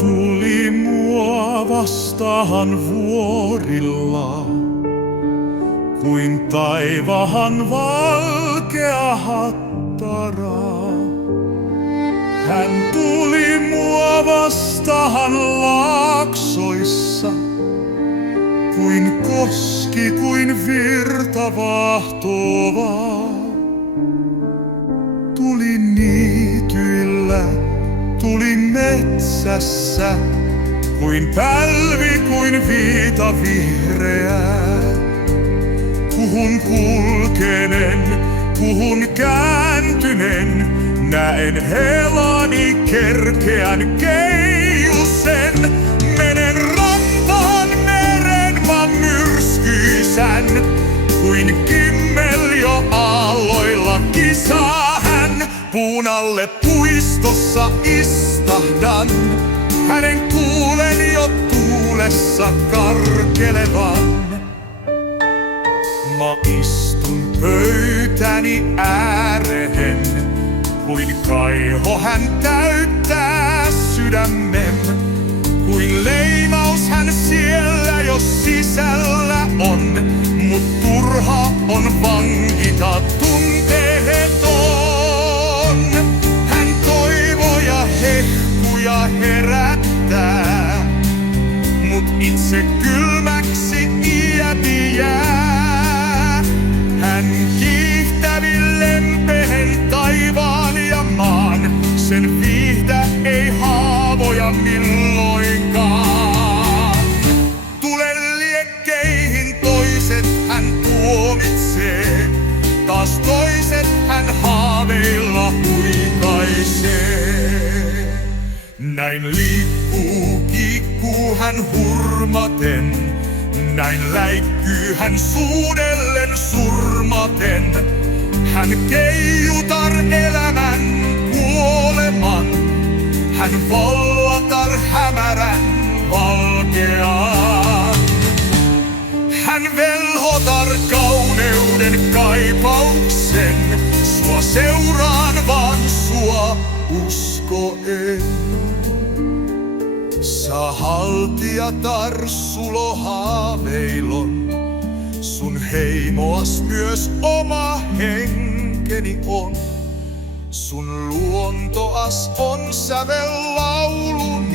tuli mua vastaan vuorilla, kuin taivahan valkea hattara. Hän tuli mua vastaan laaksoissa, kuin koski, kuin virta vahtova. Tuli niityillä, tuli metsässä, kuin pälvi, kuin viita vihreä. Kuhun kulkenen, kuhun kääntynen, näen helani kerkeän keijusen. Menen rantaan meren mä myrskyisän, kuin kimmel jo aalloilla kisaa hän. Puun alle puistossa istahdan, hänen kuulen jo tuulessa karkelevan. Mä istun pöytäni äärehen, kuin kaiho hän täyttää sydämen. Kuin leimaus hän siellä jo sisällä on, mut turha on vangita tunteeton. Hän toivoja hehkuja herättää, mut itse kylmäksi iäti jää. Hän kiihtävi lempehen taivaan ja maan, sen viihdä ei haavoja milloinkaan. Tule liekkeihin, toiset hän tuomitsee, taas toiset hän haaveilla huikaisee. Näin kiikkuu hän hurmaten, näin läikkyy hän suudellen surmaten. Hän keijutar elämän kuoleman, hän vallatar hämärän valkean. Hän velhotar kauneuden kaipauksen, sua seuraan vaan sua uskoen. Sä haltijatar sulo haaveilon, sun heimoas myös oma henkeni on. Sun luontoas on sävel laulun